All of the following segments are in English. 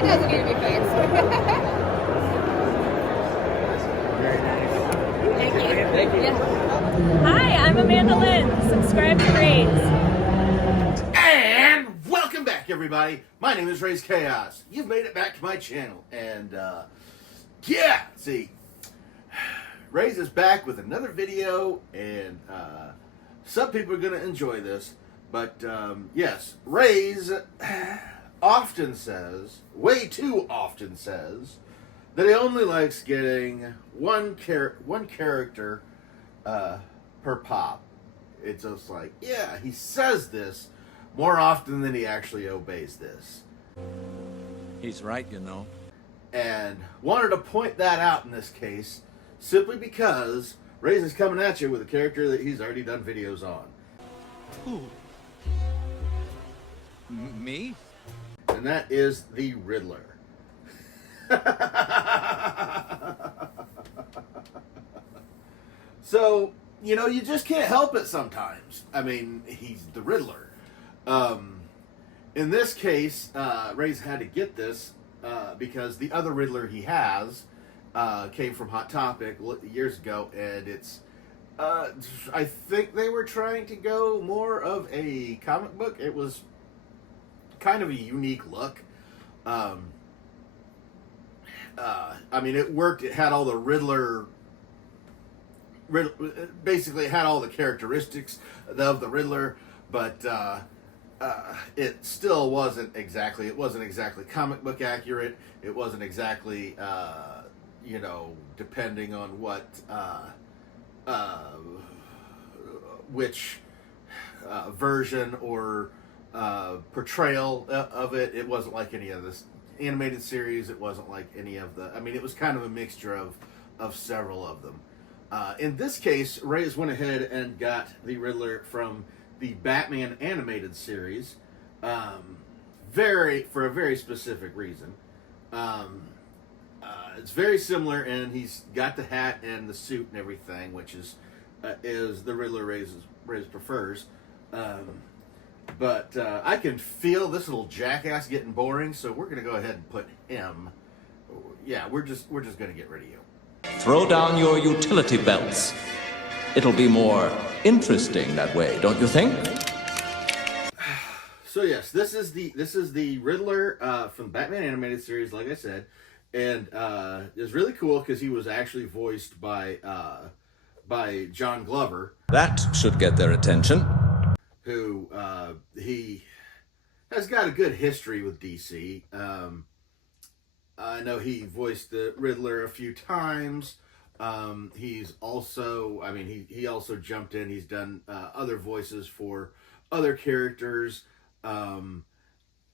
It doesn't need to be fixed. Very nice. Thank you. Thank you. Yeah. Hi, I'm Amanda Lynne. Subscribe to Raze. And welcome back, everybody. My name is Raze Chaos. You've made it back to my channel, and yeah, see, Raze is back with another video, and some people are going to enjoy this, but yes, Raze often says, way too often says, that he only likes getting one character per pop. It's just like, yeah, he says this more often than he actually obeys this. He's right, you know. And wanted to point that out in this case, simply because Raze is coming at you with a character that he's already done videos on. Who? Me? And that is the Riddler. So, you know, you just can't help it sometimes. I mean, he's the Riddler. In this case, Raze had to get this because the other Riddler he has came from Hot Topic years ago, and it's I think they were trying to go more of a comic book. It was kind of a unique look. I mean, it worked. It had all the Riddler. Basically, it had all the characteristics of the Riddler, but it still wasn't exactly. It wasn't exactly comic book accurate. It wasn't exactly, you know, depending on what, which version or portrayal of it. It wasn't like any of this animated series. It wasn't like any of the. I mean, it was kind of a mixture of several of them. In this case, Raze went ahead and got the Riddler from the Batman animated series, for a very specific reason. It's very similar, and he's got the hat and the suit and everything, which is the Riddler Raze prefers. But I can feel this little jackass getting boring, so we're gonna go ahead and put him. Yeah, we're just gonna get rid of you. Throw down your utility belts. It'll be more interesting that way, don't you think? So yes, this is the Riddler from the Batman animated series, like I said, and it's really cool because he was actually voiced by John Glover. That should get their attention. Who he has got a good history with DC. I know he voiced the Riddler a few times. He's also, I mean, he also jumped in. He's done other voices for other characters. And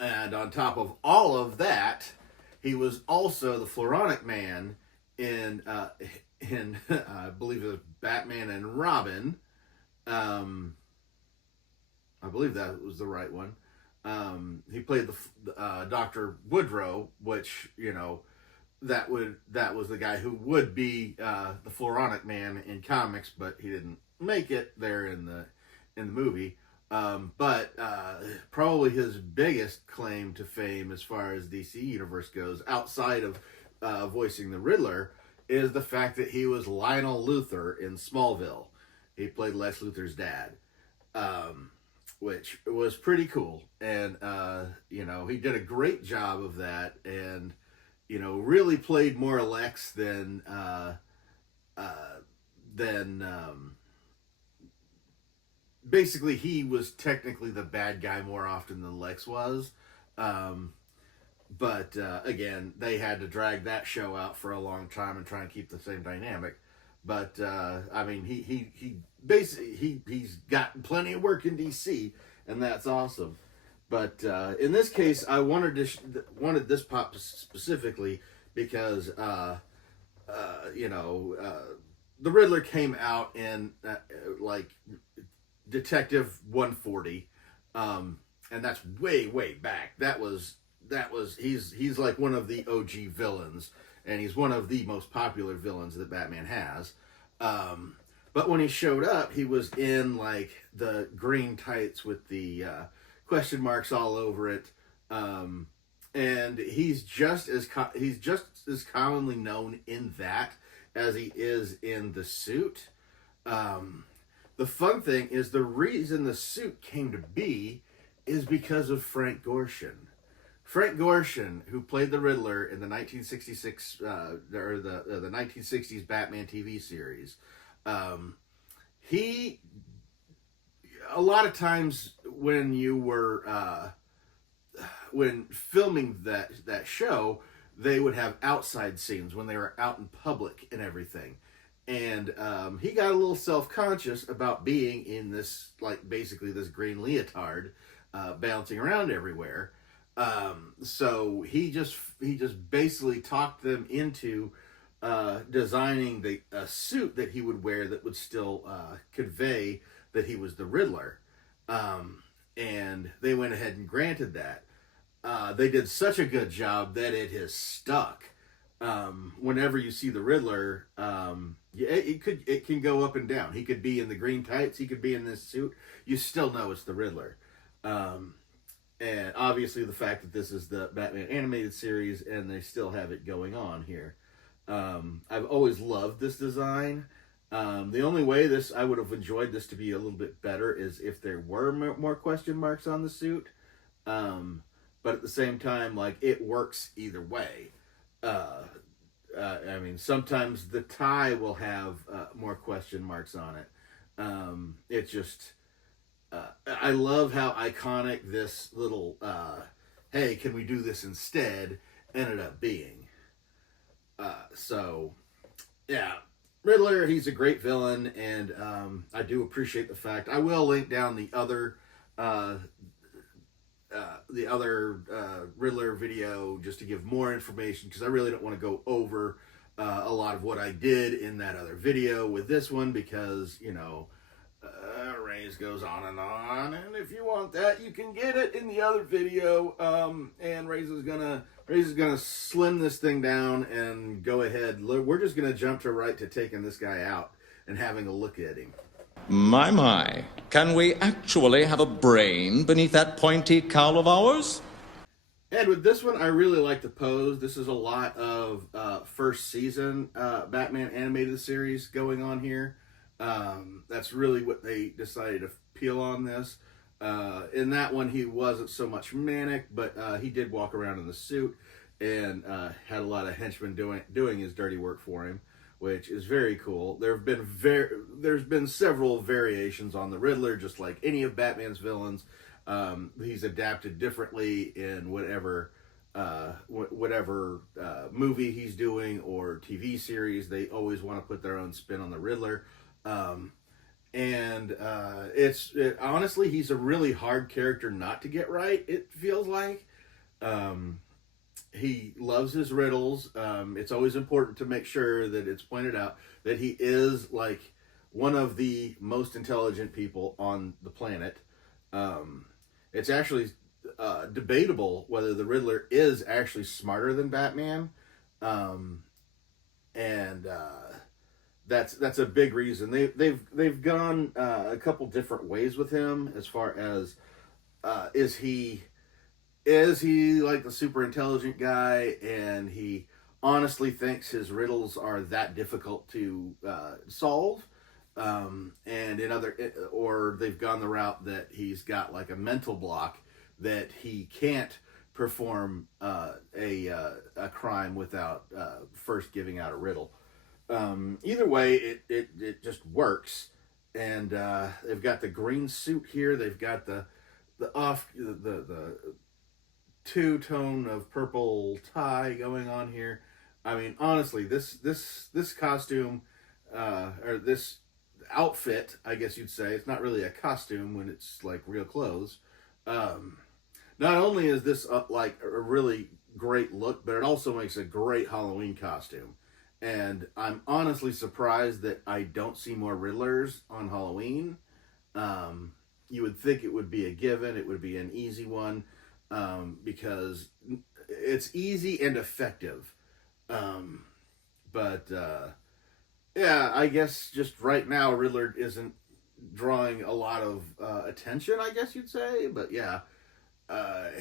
on top of all of that, he was also the Floronic Man in I believe it was Batman and Robin. I believe that was the right one. He played the Dr. Woodrow, which, you know, that was the guy who would be the Floronic Man in comics, but he didn't make it there in the movie. But probably his biggest claim to fame as far as DC Universe goes, outside of voicing the Riddler, is the fact that he was Lionel Luthor in Smallville. He played Lex Luthor's dad. Which was pretty cool, and you know, he did a great job of that, and you know, really played more Lex than basically he was technically the bad guy more often than Lex was, but again, they had to drag that show out for a long time and try and keep the same dynamic. But I mean, he basically he's got plenty of work in DC, and that's awesome. But in this case, I wanted this pop specifically because you know, the Riddler came out in like Detective 140, and that's way back. That was he's like one of the OG villains. And he's one of the most popular villains that Batman has. But when he showed up, he was in like the green tights with the question marks all over it. and he's just as commonly known in that as he is in the suit. The fun thing is the reason the suit came to be is because of Frank Gorshin. Frank Gorshin, who played the Riddler in the 1966 or the 1960s Batman TV series, he a lot of times when you were when filming that show, they would have outside scenes when they were out in public and everything. And he got a little self-conscious about being in this, like, basically this green leotard bouncing around everywhere. So he just basically talked them into designing a suit that he would wear that would still convey that he was the Riddler. And they went ahead and granted that. They did such a good job that it has stuck. Whenever you see the Riddler, it can go up and down. He could be in the green tights, he could be in this suit. You still know it's the Riddler. And obviously the fact that this is the Batman animated series and they still have it going on here. I've always loved this design. The only way I would have enjoyed this to be a little bit better is if there were more question marks on the suit. But at the same time, like, it works either way. I mean, sometimes the tie will have more question marks on it. It just, I love how iconic this little, hey, can we do this instead, ended up being. So, yeah, Riddler, he's a great villain, and I do appreciate the fact. I will link down the other Riddler video just to give more information, because I really don't want to go over a lot of what I did in that other video with this one, because, you know, Raze goes on, and if you want that, you can get it in the other video. And Raze is gonna slim this thing down and go ahead. We're just gonna jump to taking this guy out and having a look at him. My. Can we actually have a brain beneath that pointy cowl of ours? And with this one, I really like the pose. This is a lot of first season Batman animated series going on here. That's really what they decided to peel on this. In that one, he wasn't so much manic, but he did walk around in the suit and had a lot of henchmen doing his dirty work for him, which is very cool. There's been several variations on the Riddler, just like any of Batman's villains. He's adapted differently in whatever movie he's doing or TV series. They always want to put their own spin on the Riddler. Honestly, he's a really hard character not to get right, it feels like. He loves his riddles. It's always important to make sure that it's pointed out that he is, like, one of the most intelligent people on the planet. It's actually debatable whether the Riddler is actually smarter than Batman. That's a big reason. They've gone a couple different ways with him as far as is he like the super intelligent guy and he honestly thinks his riddles are that difficult to solve, or they've gone the route that he's got like a mental block that he can't perform a crime without first giving out a riddle. Either way, it just works. And they've got the green suit here. They've got the two-tone of purple tie going on here. I mean, honestly, this costume, or this outfit, I guess you'd say, it's not really a costume when it's like real clothes. Not only is this like a really great look, but it also makes a great Halloween costume. And I'm honestly surprised that I don't see more Riddlers on Halloween. You would think it would be a given. It would be an easy one, because it's easy and effective. Yeah, I guess just right now Riddler isn't drawing a lot of attention, I guess you'd say. But yeah,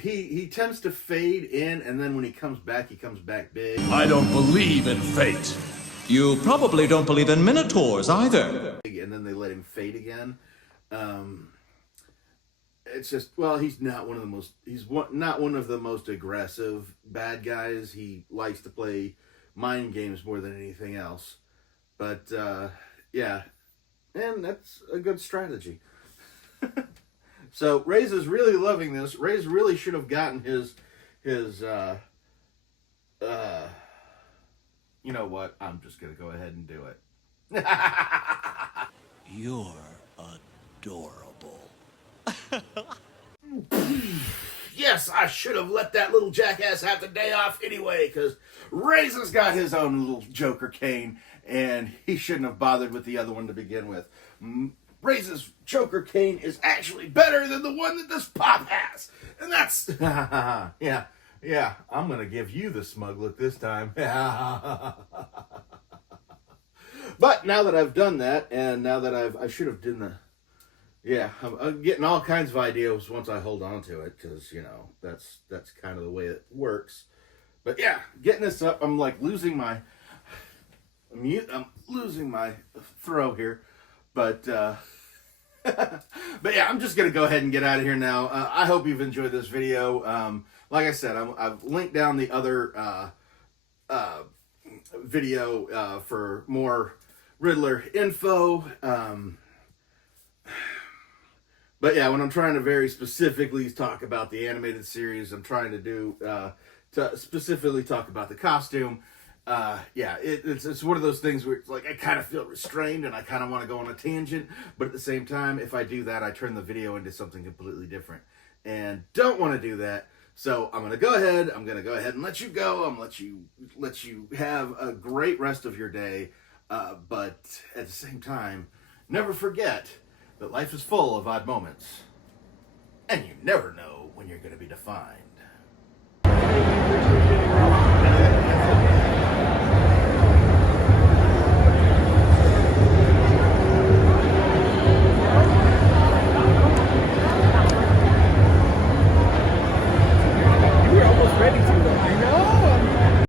he tends to fade in, and then when he comes back big. I don't believe in fate. You probably don't believe in minotaurs either. And then they let him fade again. It's just, well, he's not one of the most aggressive bad guys. He likes to play mind games more than anything else. But yeah, and that's a good strategy. So Raze is really loving this. Raze really should have gotten his you know what? I'm just gonna go ahead and do it. You're adorable. Yes, I should have let that little jackass have the day off anyway, because Raze has got his own little Joker cane, and he shouldn't have bothered with the other one to begin with. Raze's Joker cane is actually better than the one that this Pop has. And that's... yeah, I'm going to give you the smug look this time. But now that I've done that, and now that I should have done the... Yeah, I'm getting all kinds of ideas once I hold on to it, because, you know, that's kind of the way it works. But yeah, getting this up, I'm like losing my... I'm losing my throw here. But but yeah, I'm just gonna go ahead and get out of here now. I hope you've enjoyed this video. Like I said, I've linked down the other video for more Riddler info. But yeah, when I'm trying to very specifically talk about the animated series, I'm trying to do to specifically talk about the costume. Yeah, it's one of those things where it's like I kind of feel restrained and I kind of want to go on a tangent, but at the same time, if I do that, I turn the video into something completely different, and don't want to do that. So I'm gonna go ahead and let you go. I'm gonna let you have a great rest of your day, but at the same time, never forget that life is full of odd moments, and you never know when you're gonna be defined.